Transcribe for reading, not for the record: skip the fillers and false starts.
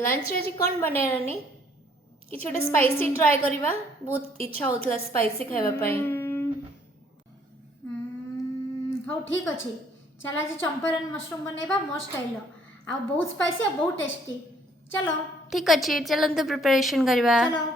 Lunch रे कौन बनेरानी कि छोटे स्पाइसी ट्राई करवा बहुत इच्छा होतला स्पाइसी खाइबा पई। हो ठीक अच्छे चल आज चंपारण मशरूम बनेबा मो स्टाइल आ बहुत स्पाइसी आ बहुत टेस्टी। चलो ठीक अच्छे चलंतु प्रिपरेशन करवा। चलो